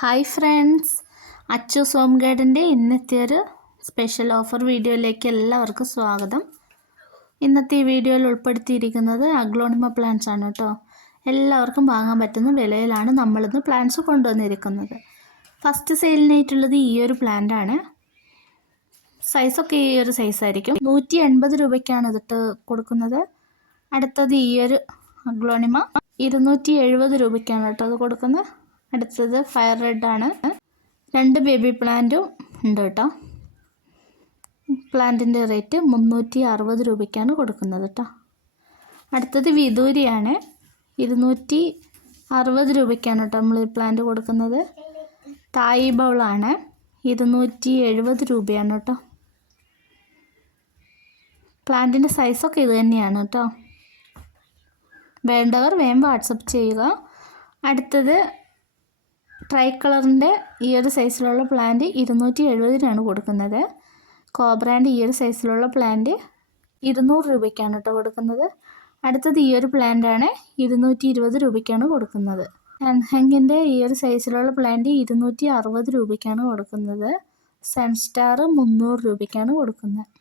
Hi friends, Achus home ഗൈഡിൻ്റെ ഇന്നത്തെ ഒരു special offer വീഡിയോയിലേക്ക് എല്ലാവർക്കും സ്വാഗതം. ഇന്നത്തെ ഈ വീഡിയോയിൽ ഉൾപ്പെടുത്തിയിരിക്കുന്നത് അഗ്ലോണിമ പ്ലാന്റ്സ് ആണ് കേട്ടോ. എല്ലാവർക്കും വാങ്ങാൻ പറ്റുന്ന വിലയിലാണ് നമ്മളിന്ന് പ്ലാന്റ്സ് കൊണ്ടുവന്നിരിക്കുന്നത്. ഫസ്റ്റ് സെയിലിനായിട്ടുള്ളത് ഈ ഒരു പ്ലാന്റ് ആണ്. സൈസൊക്കെ ഈ ഒരു സൈസായിരിക്കും. 180 രൂപയ്ക്കാണ് ഇതിട്ട് കൊടുക്കുന്നത്. അടുത്തത് ഈ ഒരു അഗ്ലോണിമ 270 രൂപയ്ക്കാണ് കേട്ടോ അത് കൊടുക്കുന്നത്. അടുത്തത് ഫയർ റെഡ് ആണ്. 2 ബേബി പ്ലാന്റും ഉണ്ട് കേട്ടോ. പ്ലാന്റിൻ്റെ റേറ്റ് 360 രൂപയ്ക്കാണ് കൊടുക്കുന്നത് കേട്ടോ. അടുത്തത് വിദൂരിയാണ്. 260 രൂപയ്ക്കാണ് കേട്ടോ നമ്മൾ ഈ പ്ലാന്റ് കൊടുക്കുന്നത്. തായി ബൗളാണ്. 270 രൂപയാണ് കേട്ടോ. പ്ലാന്റിൻ്റെ സൈസൊക്കെ ഇത് തന്നെയാണ് കേട്ടോ. വേണ്ടവർ വേഗം വാട്സപ്പ് ചെയ്യുക. അടുത്തത് ട്രൈ കളറിൻ്റെ ഈ ഒരു സൈസിലുള്ള പ്ലാന്റ് 270 കൊടുക്കുന്നത്. കോബ്രാൻ്റെ ഈ ഒരു സൈസിലുള്ള പ്ലാന്റ് 200 രൂപയ്ക്കാണ് കേട്ടോ കൊടുക്കുന്നത്. അടുത്തത് ഈ ഒരു പ്ലാന്റാണ്. 220 രൂപയ്ക്കാണ് കൊടുക്കുന്നത്. ഹെങ്ങിൻ്റെ ഈ ഒരു സൈസിലുള്ള പ്ലാന്റ് 260 രൂപയ്ക്കാണ് കൊടുക്കുന്നത്. സൺസ്റ്റാർ 300 രൂപയ്ക്കാണ് കൊടുക്കുന്നത്.